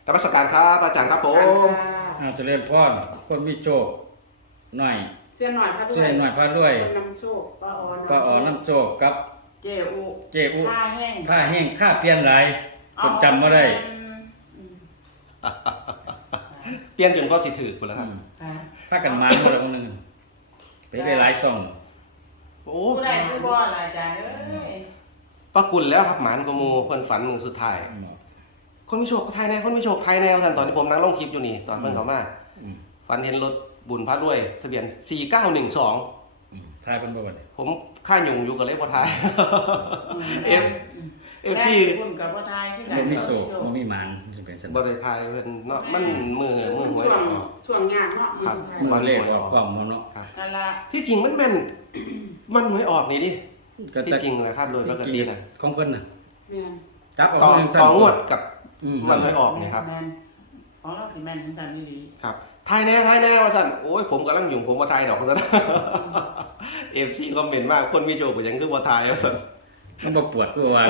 นมัสการครับอาจารย์ครับผมเจริญพรคนมีโชคหน่อยเชื่อหน่อยพระด้วยช่วยหน่อยพาด้วยคนนำโชคป้าออนป้าอ๋อน้ำโชคกับเจอุเจอุผ้าแห้งผ้าแห้งค่าเปลี่ยนหลายจนจำมาได้เปลี่ยนจนก็สิถือหมดแล้วครับถ้ากันหมานคนละคนหนึ่งไปได้หลายซ่องโอ้ผู้ใดผู้บ่ล่ะอาจารย์เอ้ยปรากฏแล้วครับหมานกมูเพิ่นฝันมือสุดท้ายคนมีโชคไทยแน่คนมีโชคไทยแน่ท่านตอนที่ผมนั่งลงคลิปอยู่นี่ตอนเพิ่นเข้ามาฝันเห็นรถบุญพระด้วยทะเบียน4912 ทายเป็นบ่บัดนี้ผมค่าหยุ่งอยู่กับเลยบ่ทาย FC คุณกับพ่อทายคือกัมันมีโชคมันมีหมานสิเป็นสันบ่ได้ทายเพิ่นเนาะมันมือหวยช่วงงานเนาะครับมันเลขออกกล่องมันเนาะครับนั่นล่ะที่จริงมันแม่น มันหวยออกนี่ดิก็ที่จริงนะครับโดยปกตินะของเพิ่นน่ะแม่นจับออกต่อมาจังซั่นต่องวดกับมัมันหวยออกนี่ครับแม่นของเราสิแม่นทั้งสันนี่ดีครับทายแน่ว่าสั่นโอ้ยผมกำลังยุ่งผมว่าทายดอกซะนะ FC คอมเมนต์มากคนมีโจกยังคือว่าทายว่าสั่นมันบ่ปวดคือว่าเลย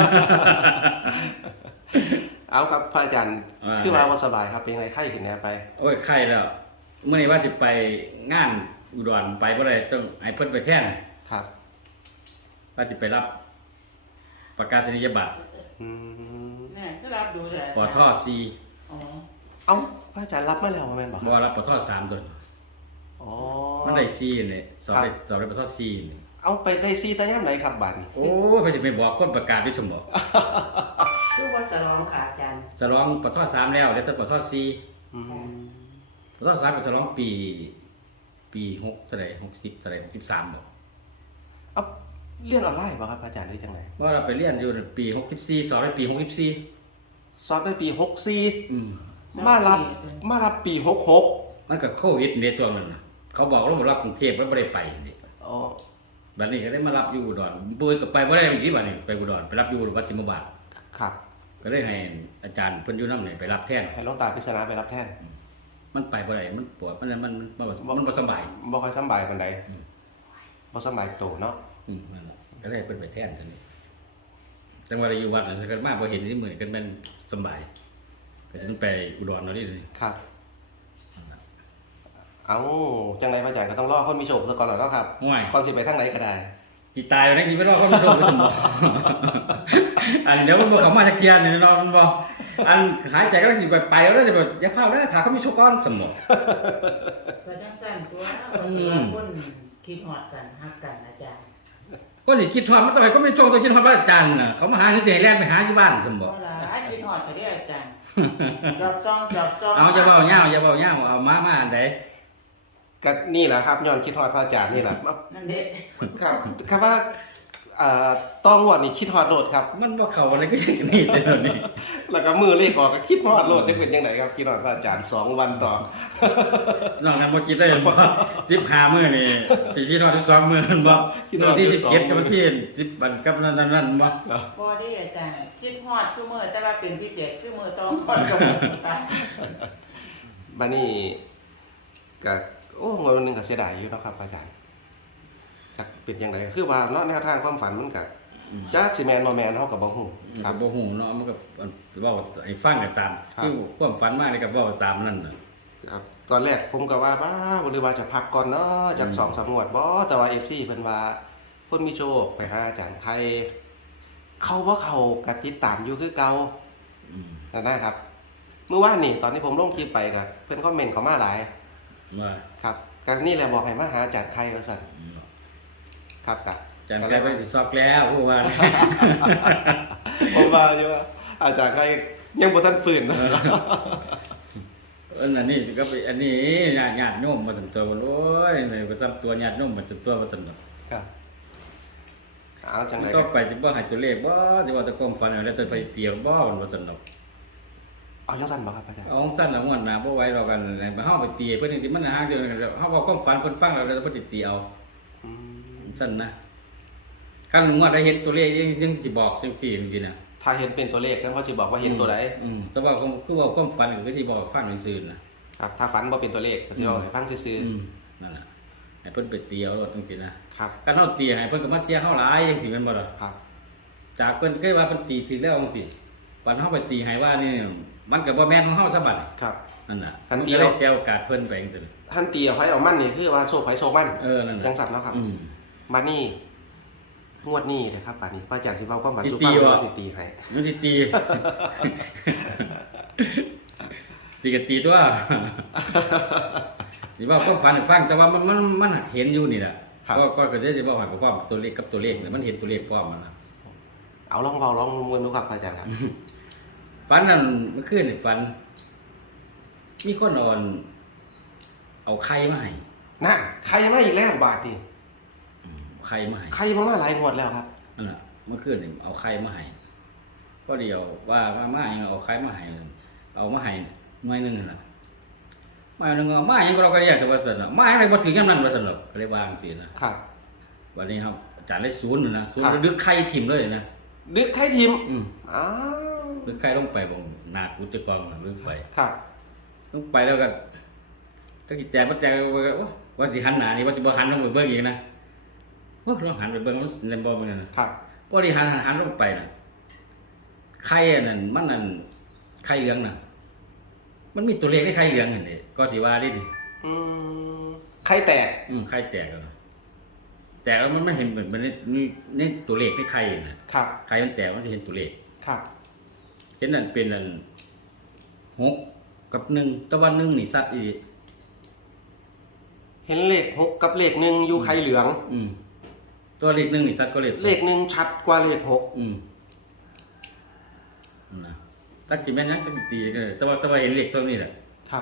เอาครับพระอาจารย์ว่าคือว่าสบายครับเป็นไงไข้ขึ้นแน่ไปโอ้ยไข้แล้วเมื่อนี้ว่าสิไปงานอุดรไปบ่ได้ต้องให้เพิ่นไปแทนครับว่าสิไปรับประกาศนียบัตรอืมแน่ก็รับดูเถอะปอท่อซีอ๋อเอ้าพระอาจารย์รับมาแล้วแม่นบ่บ่รับปอท่อ3ตัวอ๋อมันได้ซีนี่สอบได้ปอท่อซีนี่เอาไปได้ซีตะย่ำไหนครับบัดนี้โอ้ยเพิ่นสิไปบอกคนประกาศด้วยซั่นบ่คือว่าฉลองค่ะอาจารย์ฉลองปอท่อ3แล้วแล้วถ้าปอท่อ4 อืมปอท่อ3ก็ฉลองปี6เท่าใด60เท่าใด63บ่เอาเรียนออนไลน์บ่ครับพระอาจารย์ได้จังได๋ว่าเราไปเรียนอยู่ปี64สอบได้ปี64 สอบได้ปีอืม 64มารับปี 66 มันก็โควิดในช่วงนั้นน่ะเขาบอกเราบ่รับกรุงเทพมันบ่ได้ไปนี่อ๋อบัดนี้ก็ได้มารับอยู่อุดรเพิ่นก็ไปบ่ได้อีกบัดนี้ไปอุดรไปรับอยู่วัดจิมบาทครับก็เลยให้อาจารย์เพิ่นอยู่นำนี่ไปรับแทนให้หลวงตาพิศนาไปรับแทน มันไปบ่ได้มันปวดมันบ่สบายบ่ค่อยสำบายปานใดบ่สำบายโตเนาะนั่นล่ะก็เลยเพิ่นไปแทนตัวนี้แต่ว่าได้อยู่วัดน่ะสักมาบ่เห็นนี่มื้อนี้ก็แม่นสบายก็สิไปอุดรเนาะนี่นี่ครับ เอาจังไดพระอาจารย์ก็ต้องรอคนมีโชคซะก่อนแล้วเนาะครับห่วยก่อนสิไปทางไหนก็ได้สิตายแล้วนี่บ่รอคนโชคไปสมบ่ อันเดี๋ยวมันบ่เข้ามาจักเที่ยนี่เนาะมันบ่อันหายใจก็สิไปแล้วจะแบบอย่าเข้าเด้อถ้าเขามีโชคก่อนสมบ่ก็จังสั่นตัวคนคิดฮอดกันฮักกันอาจารย์ก็นี่คิดฮอดมันต้องให้เขามีโชคต้องคิดฮอดพระอาจารย์น่ะเขามาหาเงินสิให้แล่นไปหาอยู่บ้านสมบ่บ่ล่ะคิดฮอดเขาเด้ออาจารย์จอบซ่องเอาอย่าเว้าเหย้าเอามาอันใดก็นี่แหละครับย้อนคิดฮอดพระอาจารย์นี่แหละนั่นเด้ครับครับว่าต้องงวดนี่คิดฮอดโลดครับมันบ่เข้าอะไรก็อย่างนี้แต่เดี๋ยวนี้แล้วก็มือเลขออกก็คิดฮอดโลดจะเป็นจังไดครับคิดฮอดพระอาจารย์2วันต่อนอกนั้นบ่คิดเลยบ่15มื้อนี่สิคิดฮอด2มื้อบ่วันที่17กับวันที่10วันกับนั้นบ่พอดีอาจารย์คิดฮอดซุมื้อแต่ว่าเป็นพิเศษคือมื้อต้องฮอดจบตายบัดนี้ก็โอ้งวดนึงก็เสียดายอยู่เนาะครับอาจารย์จักเป็นจังไดคือว่าเนาะแนวทางความฝันมันก็จักสิแม่นบ่แม่นเฮาก็บ่ฮู้คครัรับบบ่ฮู้เนาะมันก็เว้าให้ฟังก็ตามครับคือความฝันมานี่ก็เว้าตามนั่นน่ะครับตอนแรกผมก็ว่าบ้าหรือว่าจะพักก่อนเนาะจาก2-3งวดบ่แต่ว่า FC เพิ่นว่าคนมีโชคไปหาอาจารย์ไทยเขาบ่เข้าก็ติดตามอยู่คือเก่าอืมนั่นนะครับเมื่อวานนี่ตอนที่ผมลงคลิปไปก็เพิ่นคอมเมนต์เข้ามาหลายว่าครับก็นี่แหละบอกให้มาหาอาจารย์ไทยว่าซั่นครับก็จันแกไปสิซอกแล้วผู้ว่าผมว่าอยู่ว่าอาจารย์ไทยยังบ่ทันฟื้นนะอันนี้ก็ไปอันนี้ญาติโยมมาถึงตัวโอ้ยในประจำตัวญาติโยมมาถึงตัวมาสนุกครับเอาจังไดก็ก็ไปจะบ่ให้ตัวเลขบ่จะว่าแตะความฝันแล้วจะไปเตียวบ่มันบ่สนุกเอาจังซั่นบ่ครับอาจารย์เอาสั้นละม่วนหน้าบ่ไหวเรากันเฮาไปตีเพิ่นจังซี่มันหาเดียวกันเฮาเว้าความฝันเพิ่นฟังแล้วเราบ่สิตีเอาอืมสั้นนะคันงวดได้เห็นตัวเลขยังสิบอกจังซี่จังซี่นะถ้าเห็นเป็นตัวเลขนั้นเขาสิบอกว่าเห็นตัวใดแต่ว่าคือว่าความฝันก็สิบอกฟังซื่อๆนะครับถ้าฝันบ่เป็นตัวเลขก็สิเอาให้ฟังซื่อนั่นน่ะให้เพิ่นไปตีเอารถจังซี่นะๆครับการเฮาตีให้เพิ่นก็มาเสียเฮาหลายจังซี่แม่นบ่ล่ะครับจากเพิ่นเคยว่าเพิ่นตีถึงแล้วจังซี่ปันเฮาไปตีให้ว่านี่มันก็บ่แม่นของเฮาซะบัดครับนั่นน่ะทันทีมันก็เลยเสียโอกาสเพิ่นไปจังซี่ท่านตีเอาไผเอามั่นนี่คือว่าโชคไผโชคมั่นนั่นจัน่ะงสัตว์เนาะครับอืมบัดนี้งวดนี้นะครับบัดนี้พระอาจารย์สิเว้าความฝันสิสู่ตีฟังวะสิตีให้มันสิตี ตีก็ตีตัวสิว่าความฝันให้ฟังแต่ว่ามันเห็นอยู่นี่แหละครับก็จะสิบอกให้ความตัวเลขกับตัวเลขเนี่ยมันเห็นตัวเลขพร้อมมันนะเอาลองเว้าลองมวนดูครับพระอาจารย์ครับฝันนั่นเมื่อคืนนี่ฝัน มีคนเอาไข่มาให้นั่นใครมาอีกแล้วบาดนี่ไข่มาให้ใครมาหลายงวดแล้วครับนั่นน่ะเมื่อคืนนี่เอาไข่มาให้ก็เดียวว่ามาอย่างเอาไข่มาให้เอามาให้หน่วยหนึงนั่นน่ะมาหนึงเอามาอย่างก็เราก็เรียกแต่ว่าซั่นน่ะมาอย่างไรบ่ถึงยามนั้นว่าซั่นหรอกก็เลยวางสินะครับ วันนี้ครับอาจารย์เลยศูนย์นั่นนะศูนย์ดึกไข่ทิ่มเลยนะดึกใครทีมอืมอ้าวดึกไข่ลงไปบ่หน้ากุฏิกองน่ะลึกไปครับลงไปแล้วก็ถ้ากิแตกบ่แตกว่าสิหันหน้านี่ว่าสิบ่หันลงไปเบิ่งอีกนะโอ้ลองหันไปเบิ่งมันเล่นบ่มันนั่นน่ะครับพอดีหันลงไปน่ะไข่อันนั้นมันนั่นไข่เหลืองน่ะ มันมีตัวเลขในไข่เหลืองนั่นนี่ก็สิว่าดิอืมใครแตกไข่แตกแล้วน่ะแตกแล้วมันไม่เห็นเหมือนมันในตัวเลขในไข่น่ะครับไข่มันแตกมันจะเห็นตัวเลขครับเห็นนั่นเป็นอัน6กับ1แต่ว่า1นี่สัตว์อีกเห็นเลข6กับเลข1อยู่ใครเหลืองตัวเลข1นี่สัตว์ก็เลขเลข1ชัดกว่าเลข6 นะตักสิแม่นยังจักตีก็แต่ว่าเห็นเลขเท่านี้แหละครับ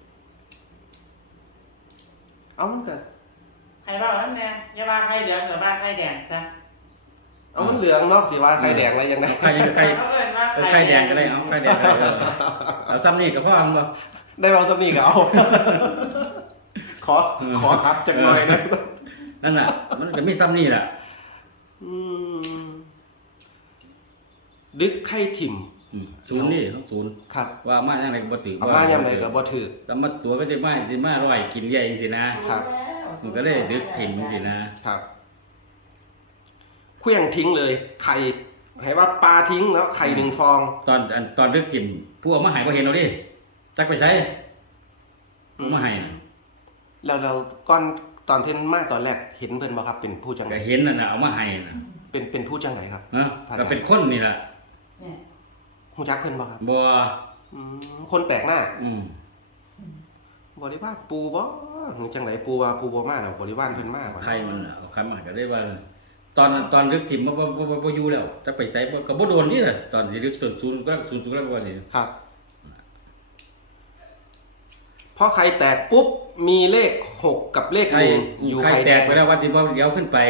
เอามันก็ใครว่านั่นแน่อย่าว่าใครเหลืองแต่ว่าใครแดงซะเอามันเหลืองเนาะสิว่าใครแดงอะไรยังไงไข่ไข่เขาเอิ้นว่าไข่แดงก็ได้เอาไข่แดงก็ได้เอาซ้ำนี่ก็พอมันบ่ได้เบาสำนีก็เอา ขอคัดจักหน่อยนะนั่นน่ะ มันก็มีซ้ำนี่แหละอืมดึกไข่ถิ่มศูนย์นี่ต้องศูนย์ครับว่ามาจังไดก็บ่ถือเอามายามใดก็บ่ถือแต่มาตัวก็สิมาร้อยกินเลี้ยจังซี่นะครับ มันก็เลยดึกถิ่มจังซี่นะครับเคลื่องทิ้งเลยไข่ให้ว่าปลาทิ้งแล้วไข่1ฟองตอนดึกถิ่มผู้เอามาให้บ่เห็นเอาดิจักไปใช้เอามาให้น่ะแล้วเราก่อนตอนเพิ่นมาตอนแรกเห็นเพิ่นบ่ครับเป็นผู้จังไดก็เห็นนั่นน่ะเอามาให้น่ะเป็นผู้จังไดครับนะก็เป็นคนนี่ล่ะเนี่ยฮู้จักเพิ่นบ่ครับบ่คนแปลกหน้าอืมบริวารปูบ่หรือจังไดปูว่าปูบ่มาน่ะบริวารเพิ่นมาบ่ใครมันน่ะเอาใครมาก็ได้ว่า ตอนลึกถิ่มบ่อยู่แล้วจะไปไสก็บ่โดนนี่ล่ะตอนที่ลึกต้นศูนย์ก็ศูนย์แล้วว่านี่ครับพอไข่แตกปุ๊บมีเลข6กับเลขใคร 1อยู่ใครไข่แตแดกงไปแล้วว่าสิบ่เดี๋ยวขึ้นไป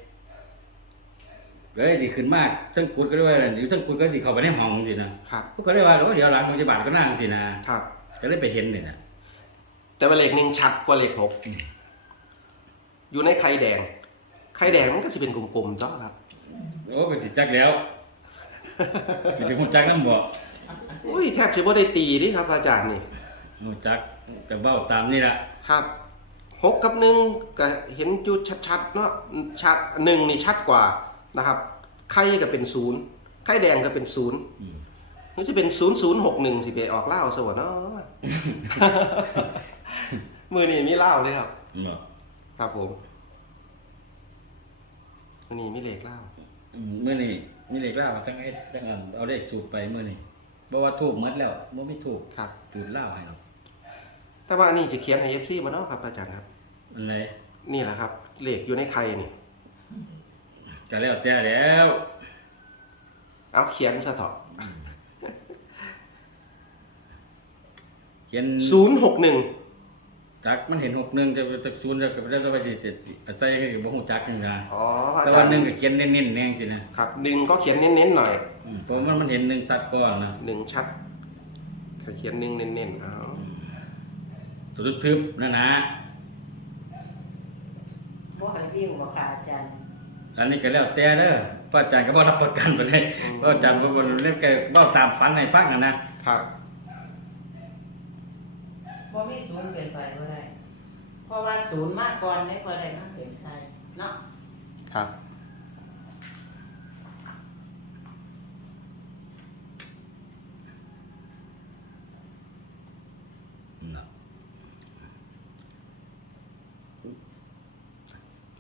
เลยสิขึ้นมากซึ่งกุดก็เลยว่าอยู่ซึ่งกุดก็สิเข้าไปในห้องสินะครับ พวกก็เลยว่าเดี๋ยวหลังโรงพยาบาลก็นั่งสินะครับ ก็เลยไปเห็นนี่น่ะแต่ว่าเลข1ชัดกว่าเลข6อยู่ในไข่แดงไข่แดงมันก็สิเป็นกลมๆจ้ะครับโอ้ก็สิจักแล้วสิเป็นฮู้จักนำบ่อุ้ยแทบสิบ่ได้ตีดิครับอาจารย์นี่ฮู้จักก็เว้าตามนี่ล่ะครับ6กับ1ก็เห็นจุดชัดๆเนาะชัด1นี่ชัดกว่านะครับไข่ก็เป็น0ไข่แดงก็เป็น0มันจะเป็น0061สิไปออกเหล้าซะวะเนาะ มื้อนี้มีเหล้าเด้ครับเนาะครับผมมื้อนี้มีเลขเหล้ามื้อนี้มีเลขลาวทั้งอันเอาเลขสูตรไปมื้อนี้บ่ว่าถูกหมดแล้วบ่มีถูกครับจุดลาวให้หรอกแต่ว่าอันนี้จะเขียนให้ FC บ่เนาะครับอาจารย์ครับอันไหนนี่แหละครับเลขอยู่ในไข่นี่ก็แล้วแต่แล้วเอาเขียนซะเถอะเขียน 061 จักมันเห็น61จะศูนย์จะไปสิใส่ก็บ่ฮู้จักนึงนะอ๋อพระแต่อาจาว่ารย์หนึงก็เขียนเน้นๆแน่งสินะครับ 1ก็เขียนเน้นๆหน่อยเพราะมันเห็น1สัตว์ก่อนนะ 1ชัดถ้าเขียน1เน้นๆเอาตัวทึบๆนั่นนะบ่ให้วิ่งบ่ค่ะอาจารย์อันนี้ก็แล้วแต่เด้อพระอาจารย์ก็บ่รับประกันไปเลยเพราะอาจารย์บ่เล่นแกบ่ตามฝันให้ฟังนะครับบ่มีศูนย์เป็นไปบ่ได้เพราะว่าศูนย์มาก่อนให้พอได้มาเป็นใครเนาะครับ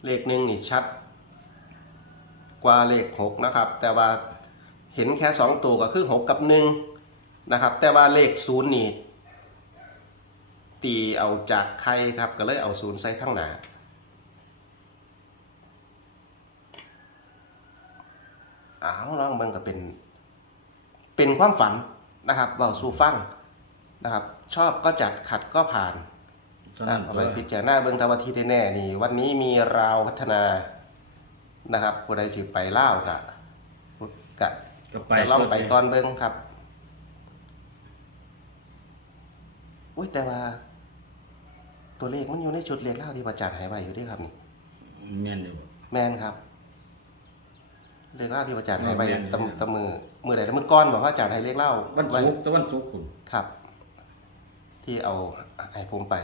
เลขหนึ่งนี่ชัดกว่าเลขหกนะครับ แต่ว่าเห็นแค่2ตัวก็คือ6กับ1นะครับแต่ว่าเลข0นี่ตีเอาจากไข่ครับก็เลยเอา0ใส่ข้างหน้าลองเบิ่งก็เป็นความฝันนะครับเว้าสู่ฟังนะครับ ชอบก็จัดขัดก็ผ่านเอาไปพิจารณาเบิ่งแต่ว่าที่แน่ๆนี่วันนี้มีราวพัฒนานะครับผู้ใดสิไปลาวก็ลองไปก่อนเบิ่งครับอุ้ยแต่ว่าตัวเลขมันอยู่ในชุดเลขลาวที่ประจัดให้ไว้อยู่เด้ครับนี่แม่นอยู่แม่นครับเลขลาวที่ประจัดให้ไว้ตะมือใดมือก้อนบอกว่าอาจารย์ให้เลขลาววันศุกร์แต่วันศุกร์คุณครับ ที่เอาให้ผมไป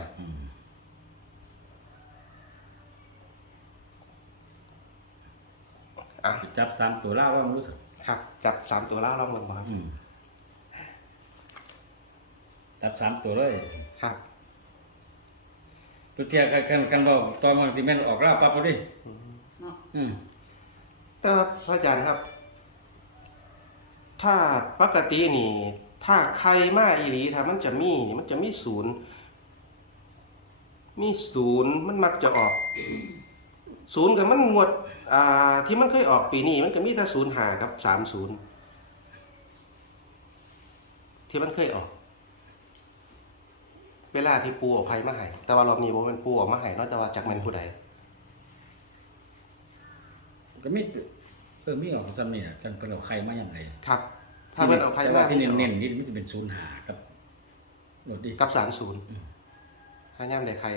จับ3ตัวล่าว่ามันรู้สึกครับจับ3ตัวลาวลองเบิ่งบ่ครับจับ3ตัวเลยครับตัวเทียกันบอกตอนมันที่แม่นออกล่าปั๊บเอาดิเนาะแต่ว่าพระอาจารย์ครับ ถ้าปกตินี่ ถ้าใครมาอีหลีถ้ามันจะมีนี่มันจะมีศูนย์มันมักจะออกศูนย์กับมันงวดที่มันเคยออกปีนี้มันก็มีแต่05กับ30ที่มันเคยออก เวลาที่ปูออกไผมาให้แต่ว่ารอบนี้บ่เป็นปูออกมาให้เนาะแต่ว่าจักแม่นผู้ใดก็มีออกซ้ำนี่น่ะกันเพิ่นเอาไข่มาย่ำไดครับ ถ้าเพิ่นเอาไผมาที่เน้นๆนี่มันจะเป็น05กับรถดิกับ30ถ้าย่ำได้ใคร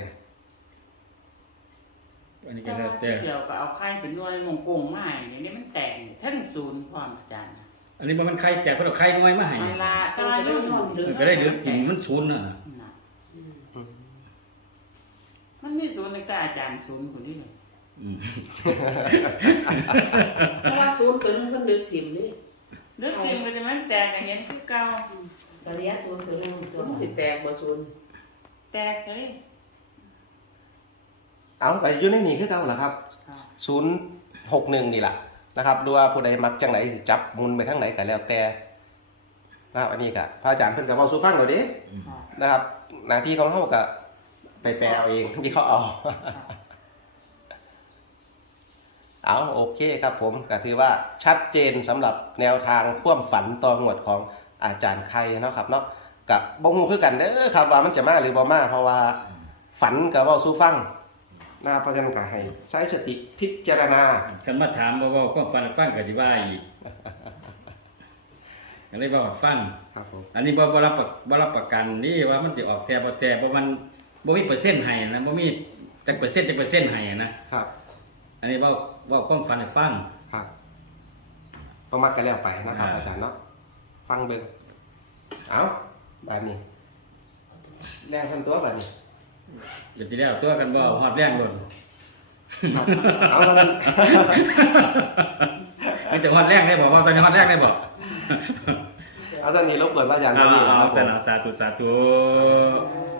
อันนี้แต่ก็แล้วว่าแต่เที่ยวก็เอาไข่เป็นหน่วยมงกงมาให้นี่มันแตกทั้งศูนย์พร้อมอาจารย์นะอันนี้มันไข่แต่เพิ่นเอาไข่น้อยมาให้มันละแต่ว่ายุ่งมันก็ได้เดือดกินมันศูนย์น่ะมันมีศูนย์ในแต่อาจารย์ศูนย์คนนี้เลยเพราะว่าศูนย์ตัวนึงมันดึกถิ่มนี่เลือดทีมก็จะมันแตกก็เห็นคือเก่าระยะศูนย์ตัวนึงตัวมันสิแตกบ่ศูนย์แตกเลยเอาไปอยู่ในนี้คือเก่าเหรอครับ061นี่ล่ะนะครับดูว่าผู้ใดมักจังไหนสิจับมุนไปทางไหนก็แล้วแต่นะครับอันนี้ก็พระอาจารย์เพิ่นก็เว้าสู่ฟังแล้วเด้นะครับ หน้าที่ของเฮาก็ไปแปลเอาเองที่เขาเอา เอาโอเคครับผมก็ถือว่าชัดเจนสำหรับแนวทางความฝันต่องวดของอาจารย์ไข่เนาะครับเนาะกับบ่ฮู้คือกันเด้อครับว่ามันจะมาหรือบ่มาเพราะว่าฝันก็เว้าสู่ฟังนะครับเพราะฉะนั้นก็ให้ใช้สติพิจารณาคันมาถามว่าความฟังก็สิว่าอีกก็เลยว่าฟังครับผมอันนี้บ่รับประกันนี่ว่ามันสิออกแท้บ่แท้เพราะมันบ่มีเปอร์เซ็นต์ให้นะบ่มีจักเปอร์เซ็นต์ให้นะครับ อันนี้เว้าความฝันให้ฟังครับก็มักกันแล้วไปนะครับอาจารย์เนาะฟังเบิ่งเอาแบบนี้แรงทันตัวแบบนี้เดี๋ยวสิแล้วตัวกันบ่ฮอดแรงโดนเอาเท่านั้นมันจะฮอดแรงได้บ่ว่าตอนนี้ฮอดแรงได้บ่เอาตอนนี้รบกวนพระอาจารย์เอาครับผมสาธุ